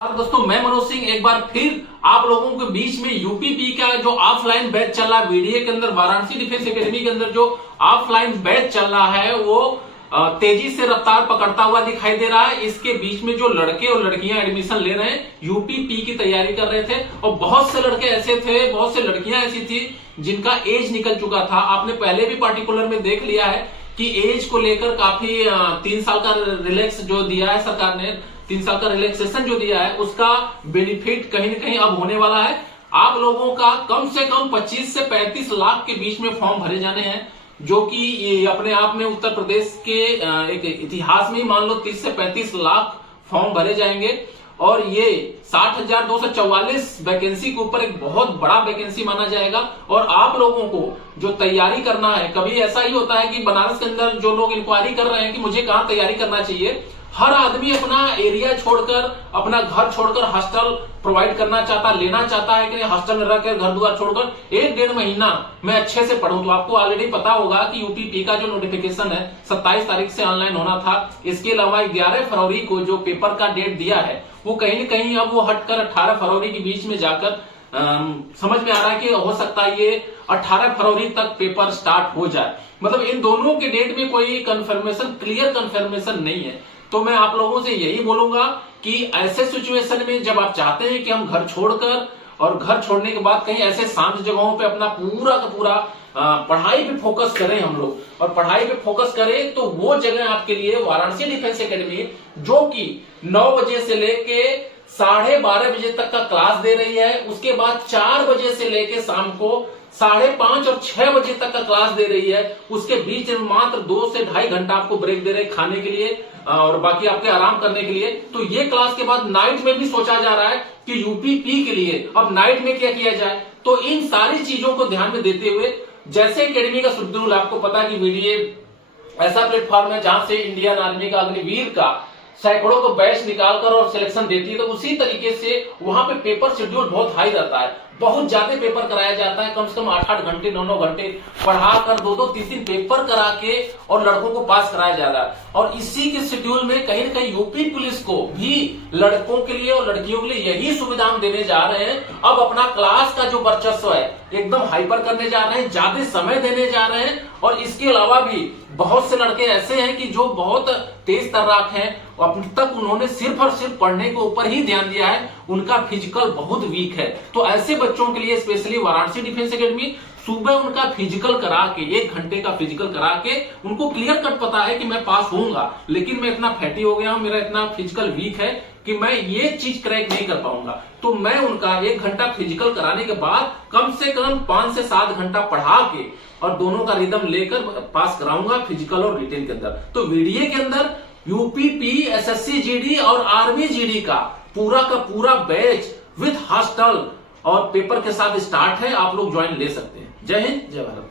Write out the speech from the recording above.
दोस्तों मैं मनोज सिंह एक बार फिर आप लोगों के बीच में यूपीपी का जो ऑफलाइन बैच चल रहा है वीडीए के अंदर वाराणसी डिफेंस एकेडमी के अंदर जो ऑफलाइन बैच चल रहा है वो तेजी से रफ्तार पकड़ता हुआ दिखाई दे रहा है। इसके बीच में जो लड़के और लड़कियां एडमिशन ले रहे हैं यूपीपी की तैयारी कर रहे थे और बहुत से लड़के ऐसे थे, बहुत से लड़कियां ऐसी थी जिनका एज निकल चुका था। आपने पहले भी पार्टिकुलर में देख लिया है कि एज को लेकर काफी 3 साल का रिलैक्स जो दिया है सरकार ने, 3 साल का रिलैक्सेशन जो दिया है उसका बेनिफिट कहीं ना कहीं अब होने वाला है। आप लोगों का कम से कम 25 से 35 लाख के बीच में फॉर्म भरे जाने हैं, जो कि ये अपने आप में उत्तर प्रदेश के एक इतिहास में ही मान लो 30 से 35 लाख फॉर्म भरे जाएंगे और ये 60,244 वैकेंसी के ऊपर एक बहुत बड़ा वैकेंसी माना जाएगा। और आप लोगों को जो तैयारी करना है, कभी ऐसा ही होता है कि बनारस के अंदर जो लोग इंक्वायरी कर रहे हैं कि मुझे कहां तैयारी करना चाहिए, हर आदमी अपना एरिया छोड़कर, अपना घर छोड़कर हॉस्टल प्रोवाइड करना चाहता, लेना चाहता है कि हॉस्टल में रहकर घर द्वार छोड़कर 1-1.5 महीना मैं अच्छे से पढूं। तो आपको ऑलरेडी पता होगा कि यूपीपी का जो नोटिफिकेशन है 27 तारीख से ऑनलाइन होना था। इसके अलावा 11 फरवरी को जो पेपर का डेट दिया है वो कहीं न कहीं अब वो हटकर 18 फरवरी के बीच में जाकर समझ में आ रहा है कि हो सकता है ये 18 फरवरी तक पेपर स्टार्ट हो जाए। मतलब इन दोनों के डेट में कोई कंफर्मेशन, क्लियर कंफर्मेशन नहीं है। तो मैं आप लोगों से यही बोलूंगा कि ऐसे सिचुएशन में जब आप चाहते हैं कि हम घर छोड़कर और घर छोड़ने के बाद कहीं ऐसे शांत जगहों पे अपना पूरा का पूरा पढ़ाई पे फोकस करें हम लोग, और पढ़ाई पे फोकस करें तो वो जगह आपके लिए वाराणसी डिफेंस एकेडमी, जो कि 9 बजे से लेके 12:30 बजे तक का क्लास दे रही है, उसके बाद 4 बजे से लेके शाम को 5:30 और 6 बजे तक का क्लास दे रही है। उसके बीच में मात्र 2 से 2.5 घंटा आपको ब्रेक दे रहे हैं खाने के लिए और बाकी आपके आराम करने के लिए। तो ये क्लास के बाद नाइट में भी सोचा जा रहा है कि यूपीपी के लिए अब नाइट में क्या किया जाए। तो इन सारी चीजों को ध्यान में देते हुए, जैसे एकेडमी का शेड्यूल आपको पता है कि वीडीए ऐसा प्लेटफॉर्म है जहां से इंडियन आर्मी का, अग्निवीर का सैकड़ों को बैच निकालकर और सिलेक्शन देती है, तो उसी तरीके से वहां पे पेपर शेड्यूल बहुत हाई रहता है, बहुत ज्यादा पेपर कराया जाता है। कम से कम 8-8 घंटे 9-9 घंटे पढ़ाकर 2-2 3-3 पेपर करा के और लड़कों को पास कराया जा रहा है। और इसी के शेड्यूल में कहीं न कहीं यूपी पुलिस को भी लड़कों के लिए और लड़कियों के लिए यही सुविधा हम देने जा रहे हैं। अब अपना क्लास का जो वर्चस्व है एकदम हाइपर करने जा रहे हैं, ज्यादा समय देने जा रहे हैं। और इसके अलावा भी बहुत से लड़के ऐसे हैं कि जो बहुत तेज तर्राक हैं, अब तक उन्होंने सिर्फ और सिर्फ पढ़ने के ऊपर ही ध्यान दिया है, उनका फिजिकल बहुत वीक है। तो ऐसे बच्चों के लिए स्पेशली वाराणसी डिफेंस एकेडमी सुबह उनका फिजिकल करा के, 1 घंटे का फिजिकल करा के, उनको क्लियर कट पता है कि मैं पास होऊंगा, लेकिन मैं इतना फैटी हो गया हूं, मेरा इतना फिजिकल वीक है कि मैं ये चीज क्रैक नहीं कर पाऊंगा। तो मैं उनका 1 घंटा फिजिकल कराने के बाद कम से कम 5 से 7 घंटा पढ़ा के और दोनों का रिदम लेकर पास कराऊंगा फिजिकल और रिटेन के अंदर। तो वीडीए के अंदर यूपीपी, एसएससी जीडी और आर्मी जीडी का पूरा बैच विद हॉस्टल और पेपर के साथ स्टार्ट है। आप लोग ज्वाइन ले सकते हैं। जय हिंद, जय भारत।